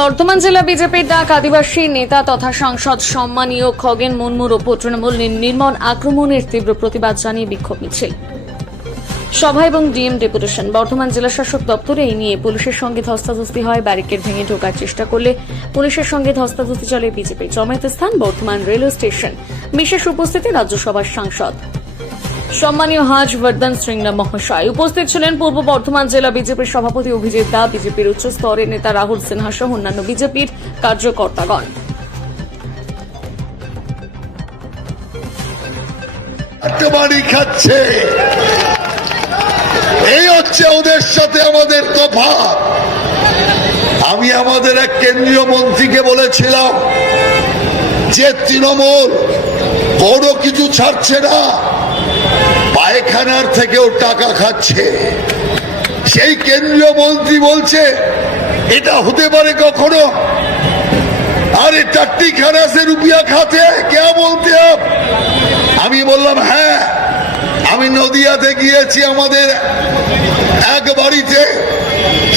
বর্ধমান জেলা বিজেপির ডাক আদিবাসী নেতা তথা সাংসদ সম্মানীয় খগেন মুর্মুর ওপর তৃণমূল নির্মম আক্রমণের তীব্র প্রতিবাদ জানিয়ে বিক্ষোভ মিছিল, সভা এবং ডিএম ডেপুটেশন। বর্ধমান জেলা শাসক দপ্তরে এই নিয়ে পুলিশের সঙ্গে ধস্তাধস্তি হয়। ব্যারিকেড ভেঙে ঢোকার চেষ্টা করলে পুলিশের সঙ্গে ধস্তাধস্তি চলে বিজেপি। জমায়েত স্থান বর্ধমান রেলওয়ে স্টেশন। বিশেষ উপস্থিতি রাজ্যসভার সাংসদ সম্মানীয় হাজ বর্ধন সিংরা মহাশয়। উপস্থিত ছিলেন পূর্ব বর্ধমান জেলা বিজেপির সভাপতি অভিজিৎ দা, বিজেপির উচ্চ স্তরের নেতা রাহুল সিনহা সহ অন্যান্য বিজেপির কার্যকর্তাগণ। খাচ্ছে, এই হচ্ছে ওদের সাথে আমাদের তফাৎ। আমি আমাদের এক কেন্দ্রীয় মন্ত্রীকে বলেছিলাম যে তৃণমূল বড় কিছু ছাড়ছে না, পায়খানার থেকেও টাকা খাচ্ছে। সেই কেন্দ্রীয় মন্ত্রী বলছে এটা হতে পারে কখনো? আরে টাট্টি খানা সে রুপিয়া খাতে কে বলতে আপ? আমি বললাম হ্যাঁ, আমি নদিয়াতে গিয়েছি আমাদের এক বাড়িতে,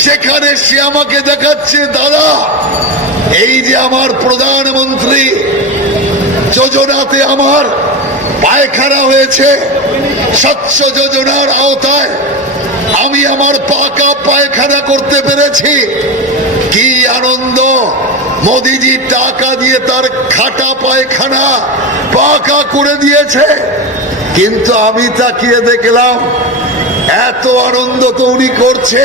সেখানে সে আমাকে দেখাচ্ছে দাদা এই যে আমার প্রধানমন্ত্রী যোজনাতে আমার পায়খানা হয়েছে, স্বচ্ছ যোজনার আওতায় আমি আমার পাকা পায়খানা করতে পেরেছি। কি আনন্দ! মোদিজি টাকা দিয়ে তার খাটা পায়খানা পাকা করে দিয়েছে। কিন্তু আমি তাকিয়ে দেখলাম এত আনন্দ তো উনি করছে,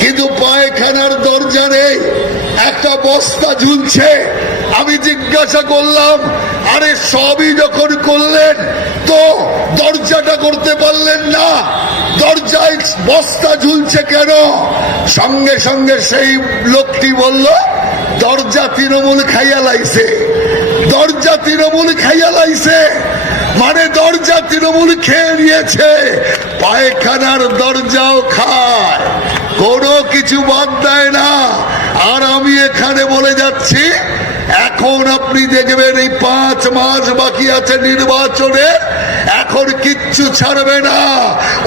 কিন্তু পায়খানার দরজা নেই, একটা বস্তা ঝুলছে। আমি জিজ্ঞাসা করলাম আরে সবই যখন করলেন তো দরজাটা করতে পারলেন না, দরজায় বস্তা ঝুলছে কেন? সঙ্গে সঙ্গে সেই লোকটি বলল দরজা তৃণমূল খাইয়া লাইছে, দরজা তৃণমূল খাইয়া লাইছে। মানে দরজা তৃণমূল খেয়ে নিয়েছে, পায়খানার দরজাও খায়, কোনো কিছু বাদ দেয় না। আর আমি এখানে বলে যাচ্ছি এখন আপনি দেখবেন এই 5 মাস বাকি আছে নির্বাচনে, এখন কিচ্ছু ছাড়বে না,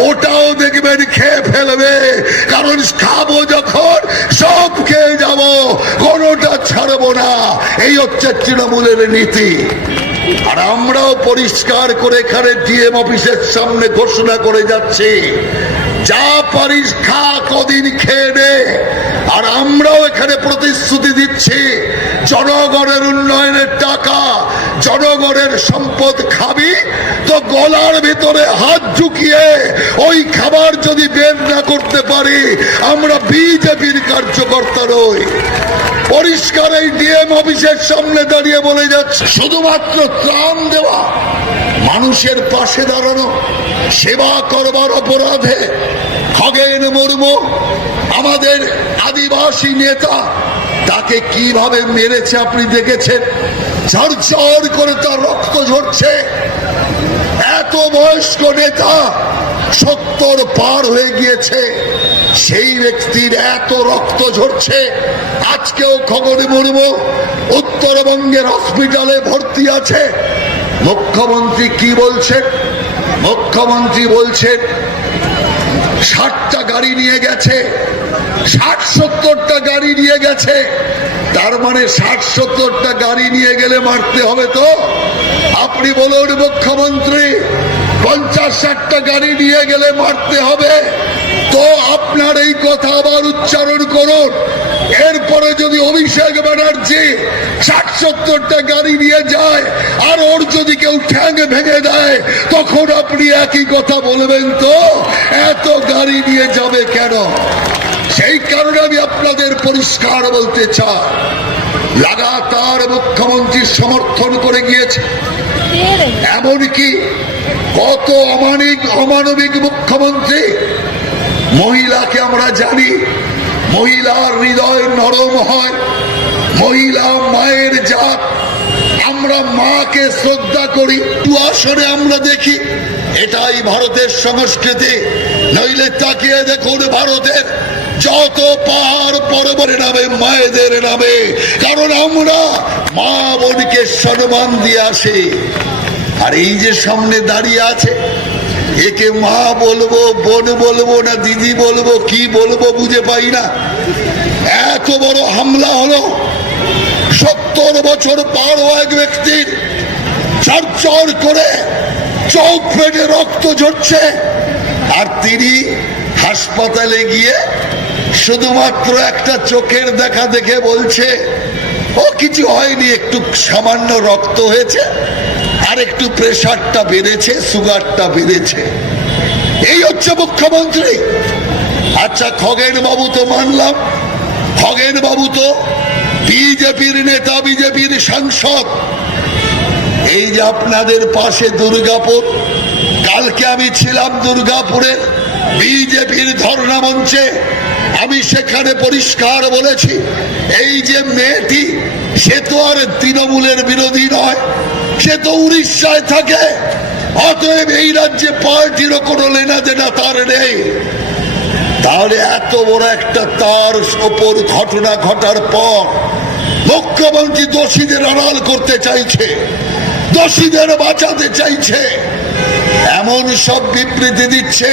ওটাও দেখবেন খেয়ে ফেলবে। কারণ খাবো যখন সব খেয়ে যাব, কোনোটা ছাড়বো না। এই হচ্ছে তৃণমূলের নীতি। আর আমরাও পরিষ্কার করে এখানে ডিএম অফিসের সামনে ঘোষণা করে যাচ্ছি যা পারিস খা, কদিন খেয়ে নে। আর আমরাও এখানে প্রতিশ্রুতি দিচ্ছি জনগণের উন্নয়নের টাকা, জনগণের সম্পদ খাবি তো গলার ভিতরে হাত ঢুকিয়ে ওই খাবার যদি বের না করতে পারি আমরা বিজেপির কার্যকর্তা নই। পরিষ্কার এই ডিএম অফিসের সামনে দাঁড়িয়ে বলে যাচ্ছে শুধুমাত্র ত্রাণ দেওয়া, মানুষের পাশে দাঁড়ানো, সেবা করবার অপরাধে খগেন মুর্মু আমাদের আদিবাসী নেতা, তাকে কিভাবে মেরেছে আপনি দেখেছেন। ঝরঝর করে তার রক্ত ঝরছে। এত বয়স্ক নেতা, 70 পার হয়ে গিয়েছে, সেই ব্যক্তির এত রক্ত ঝরছে। আজকেও খগেন মুর্মু উত্তরবঙ্গের হসপিটালে ভর্তি আছে। মুখ্যমন্ত্রী কি বলছেন? মুখ্যমন্ত্রী বলছেন 60টা গাড়ি নিয়ে গেছে, 60-70টা গাড়ি নিয়ে গেছে। তার মানে 60-70টা গাড়ি নিয়ে গেলে মারতে হবে তো? আপনি বলুন মুখ্যমন্ত্রী, 50-60টা গাড়ি নিয়ে গেলে মারতে হবে তো? আপনার এই কথা আবার উচ্চারণ করুন। এরপরে যদি অভিষেক ব্যানার্জি 60-70টা গাড়ি নিয়ে যায় আর ওর যদি কেউ ঠ্যাং ভেঙে দেয় তখন আপনি একই কথা বলবেন তো? এত গাড়ি নিয়ে যাবে কেন? সেই কারণে আমি আপনাদের পরিষ্কার বলতে চাই, লাগাতার মুখ্যমন্ত্রীর সমর্থন করে গিয়েছে। এমনকি কত অমানবিক মুখ্যমন্ত্রী। মহিলাকে আমরা জানি, মহিলার হৃদয় নরম হয়, মহিলা মায়ের জাত, আমরা মাকে শ্রদ্ধা করি। আসরে আমরা দেখি এটাই ভারতের সংস্কৃতি। নইলে তাকিয়ে দেখুন ভারতের যত পাহাড় পর্বতের নামে মায়েদের নামে, কারণ আমরা মা বোনকে সম্মান দিয়ে আসি। আর এই যে সামনে দাঁড়িয়ে আছে, একে মা বলবো, বোন বলবো না দিদি বলবো, কি বলবো বুঝে পাই না। এত বড় হামলা হলো, 70 বছর পার হওয়া এক ব্যক্তির চরচর করে চোখ ফেটে রক্ত ঝরছে, আর তিনি হাসপাতালে গিয়ে শুধুমাত্র একটা চোখের দেখা দেখে বলছে ও কিছু হয়নি, একটু সামান্য রক্ত হয়েছে আর একটু প্রেসারটা বেড়েছে, সুগারটা বেড়েছে। এই হচ্ছে মুখ্যমন্ত্রী। আচ্ছা, খগেন বাবু তো মানলাম, খগেন বাবু তো বিজেপির নেতা, বিজেপির সাংসদ। এই যে আপনাদের পাশে দুর্গাপুর, কালকে আমি ছিলাম দুর্গাপুরের বিজেপির ধর্ণা মঞ্চে, আমি সেখানে পরিষ্কার বলেছি এই যে মেয়েটি, সে তো আর তৃণমূলের বিরোধী নয়, সে তো উড়িষ্যায় থাকে, অতএব এই রাজ্যে পার্টিরও কোনো লেনাদেনা তার নেই। তাহলে এত বড় একটা তার ওপর ঘটনা ঘটার পর মুখ্যমন্ত্রী দোষীদের আড়াল করতে চাইছে, দোষীদের বাঁচাতে চাইছে, এমন সব বিবৃতি দিচ্ছে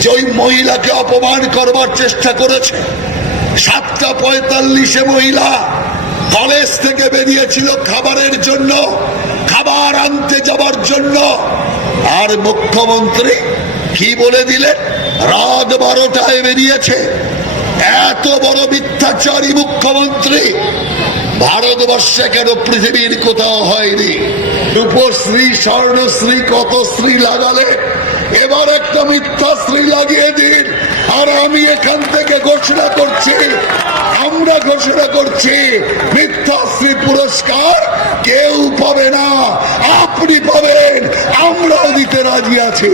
যে ওই মহিলাকে অপমান করবার চেষ্টা করেছে। 7:45 মহিলা কলেজ থেকে বেরিয়েছিল খাবারের জন্য, খাবার আনতে যাবার জন্য, আর মুখ্যমন্ত্রী কি বলে দিলেন? রাত 12টায় বেরিয়েছে। এত বড় মিথ্যাচারী মুখ্যমন্ত্রী ভারতবর্ষে কেন, পৃথিবীর কোথাও হয়নি। রূপশ্রী, স্বর্ণশ্রী, কত শ্রী লাগালে, এবার একটা মিথ্যাশ্রী লাগিয়ে দিন। আর আমি এখান থেকে ঘোষণা করছি, আমরা ঘোষণা করছি, মিথ্যাশ্রী পুরস্কার কেউ পাবে না, আপনি পাবেন, আমরাও দিতে রাজি আছি।